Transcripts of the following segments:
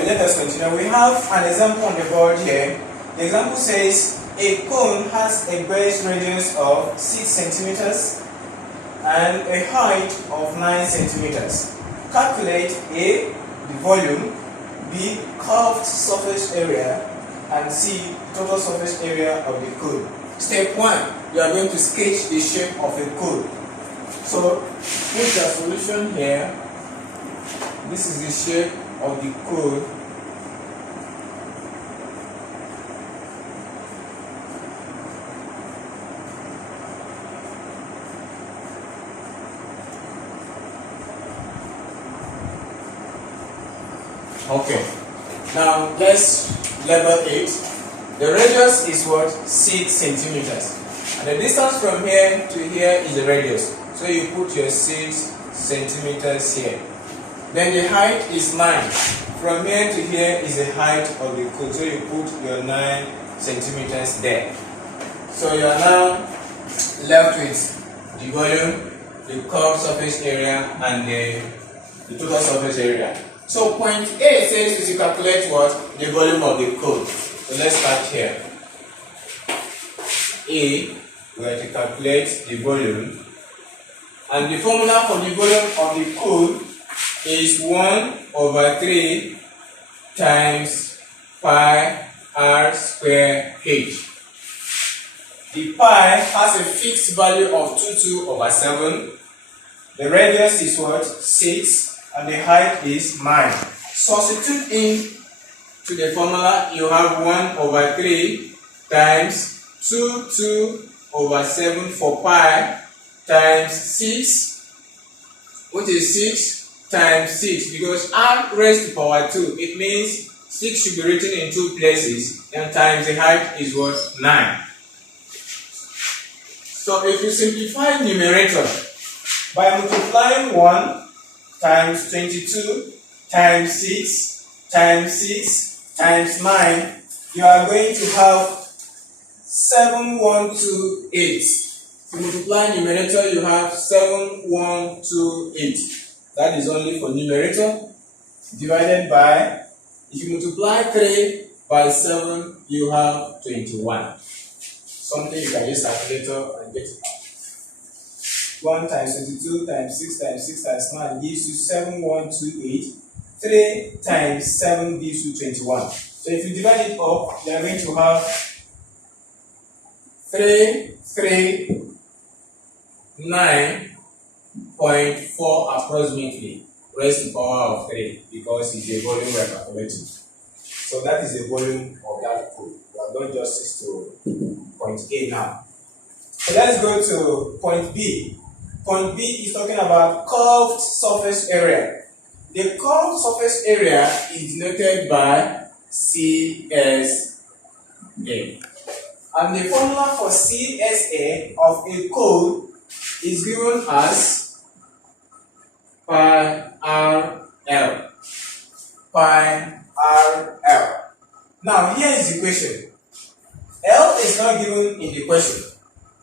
Okay, let us continue. We have an example on the board here. The example says a cone has a base radius of 6 centimeters and a height of 9 centimeters. Calculate A, the volume, B, curved surface area, and C, total surface area of the cone. Step 1, you are going to sketch the shape of a cone. So, put your solution here. This is the shape of the cone. Okay, now let's level it. The radius is what? 6 centimeters. And the distance from here to here is the radius. So you put your 6 centimeters here. Then the height is 9. From here to here is the height of the cone. So you put your 9 centimeters there. So you are now left with the volume, the curved surface area, and the total surface area. So point A says to calculate what? The volume of the cone. So let's start here. A, we have to calculate the volume. And the formula for the volume of the cone is 1/3 times pi r square h. The pi has a fixed value of 22/7. The radius is what? 6. And the height is 9. Substitute in to the formula, you have 1/3 times 22/7 for pi times 6, which is 6 times 6, because r raised to power 2, it means 6 should be written in 2 places, and times the height is what? 9. So if you simplify numerator by multiplying 1 times 22 times 6 times 6 times 9, you are going to have 7128. To multiply numerator, you have 7128. That is only for numerator. Divided by, if you multiply 3 by 7, you have 21. Something you can use calculator and get it out. 1 times 22 times 6 times 6 times 9 gives you 7128. 3 times 7 gives you 21. So if you divide it up, you are going to have 339.4 approximately raised to the power of 3, because it's the volume we are calculating. So that is the volume of that cone. We have done justice to point A now. So let's go to point B. Point B is talking about curved surface area. The curved surface area is denoted by CSA. And the formula for CSA of a cone is given as pi RL. Pi RL. Now here is the question. L is not given in the question.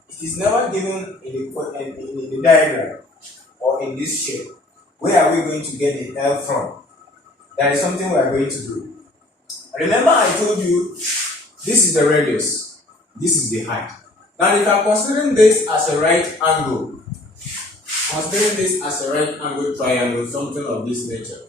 It is never given in the diagram or in this shape. Where are we going to get the L from? That is something we are going to do. Remember I told you this is the radius, this is the height. Now if I'm considering this as a right angle, triangle, something of this nature.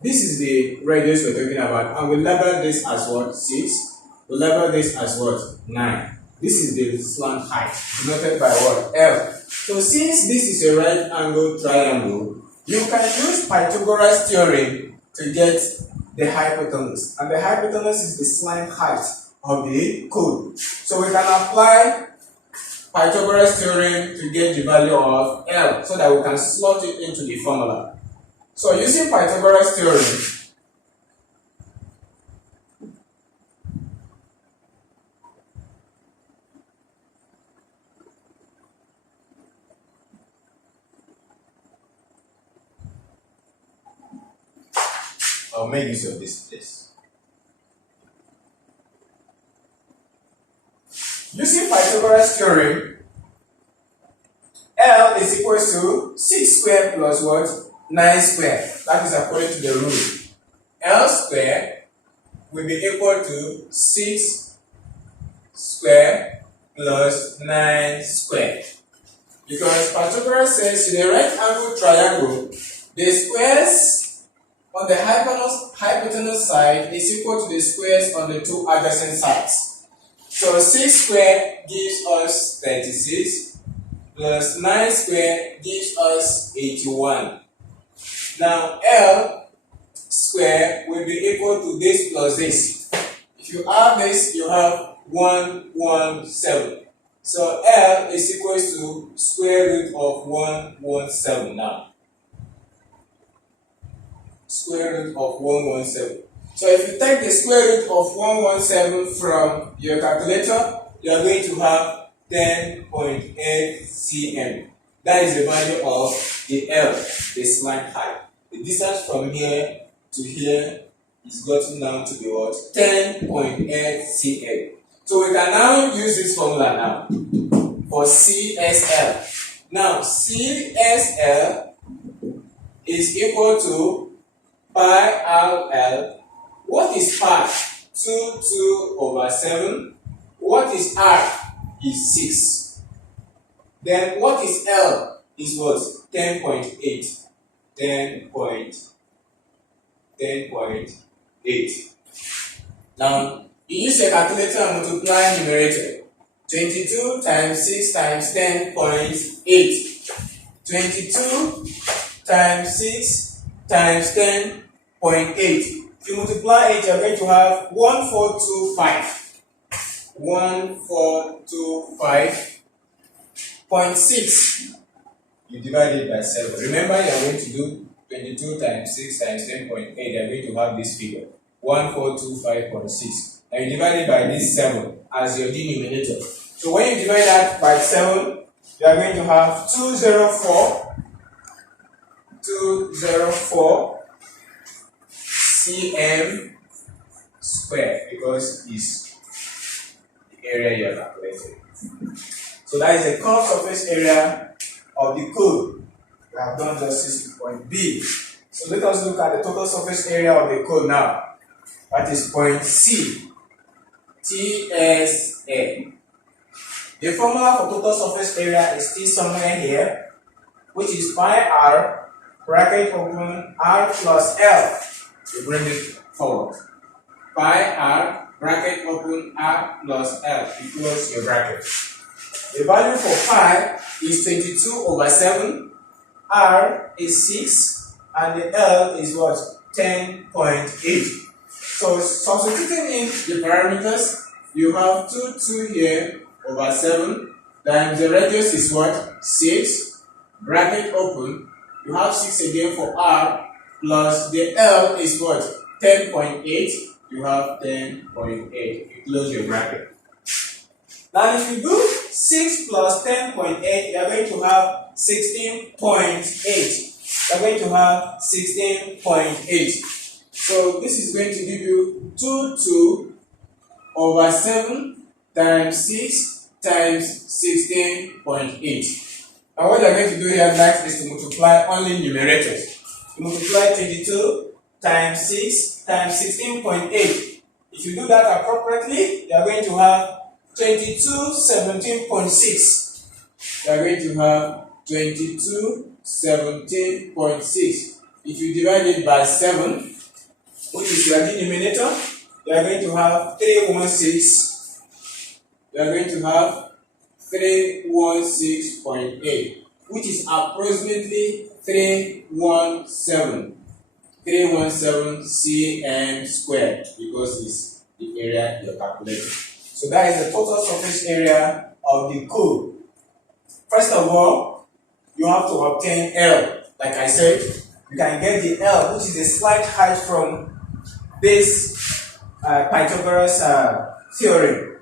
This is the radius we're talking about, and we label this as what? 6. We label this as what? 9. This is the slant height, denoted by what? L. So since this is a right angle triangle, you can use Pythagoras theorem to get the hypotenuse. And the hypotenuse is the slant height of the cone. So we can apply Pythagoras theorem to get the value of L, so that we can slot it into the formula. So using Pythagoras theorem, I'll make use of this place. Using Pythagoras theorem, L is equal to 6 squared plus what? 9 square. That is according to the rule. L square will be equal to 6 square plus 9 square. Because Pythagoras says in a right angle triangle, the squares on the hypotenuse side is equal to the squares on the two adjacent sides. So 6 square gives us 36 plus 9 square gives us 81. Now L square will be equal to this plus this. If you add this, you have 117. So L is equal to square root of 117 now. Square root of 117. So if you take the square root of 117 from your calculator, you are going to have 10.8 cm. That is the value of the L, the slant height. The distance from here to here is gotten down to be what? 10.8 cm. So we can now use this formula now for CSL. Now CSL is equal to pi RL. What is pi? 2 over 7. What is R? Is 6. Then what is L? Is what? 10.8. 10.8. Now you use a calculator and multiply numerator. 22 times 6 times 10.8. 22 times 6 times 10.8. If you multiply it, you're going to have 1425. 1425.6. You divide it by 7. Remember, you are going to do 22 times 6 times 10.8. You are going to have this figure 1425.6. And you divide it by this 7 as your denominator. So when you divide that by 7, you are going to have 204 cm square, because it's the area you are calculating. So that is the curved surface area of the cone. We have done justice to point B. So let us look at the total surface area of the cone now. That is point C. TSA. The formula for total surface area is still somewhere here, which is pi r bracket open r plus L. You bring it forward. Pi r bracket open r plus L. You close your bracket. The value for pi is 22 over 7. R is 6, and the L is what? 10.8. So substituting in the parameters, you have 2 here over 7, then the radius is what? 6, bracket open, you have 6 again for R, plus the L is what? 10.8, you have 10.8, you close your bracket. Now if you do 6 plus 10.8, you are going to have 16.8. You are going to have 16.8. So this is going to give you 2 over 7 times 6 times 16.8. Now what you are going to do here next is to multiply only numerators. You multiply 22 times 6 times 16.8. If you do that appropriately, you are going to have 2217.6. You are going to have 2217.6. If you divide it by 7, which is your denominator, you are going to have 316. You are going to have 316.8, which is approximately 317 cm squared, because it's the area you're calculating. So that is the total surface area of the cone. First of all, you have to obtain L. Like I said, you can get the L, which is the slight height from this Pythagoras theorem.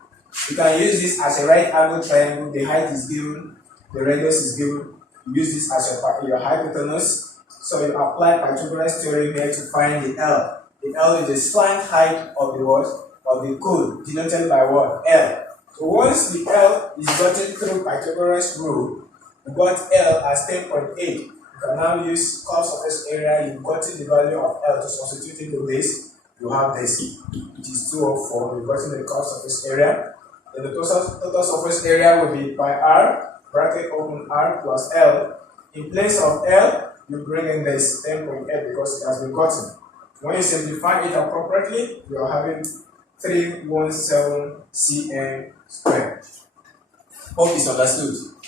You can use this as a right angle triangle. The height is given, the radius is given. You use this as your hypotenuse. So you apply Pythagoras theorem here to find the L. The L is the slant height of the what? Of the cone, denoted by what? L. So once the L is gotten through Pythagoras rule, we got L as 10.8. can now use curved surface area. You've gotten the value of L to substitute into this. You have this, which is 204. You've gotten the curved surface area. Then the total surface area will be pi r, bracket open r plus L. In place of L, you bring in this 10.8 because it has been gotten. When you simplify it appropriately, you are having 317 cm squared. Hope it's understood.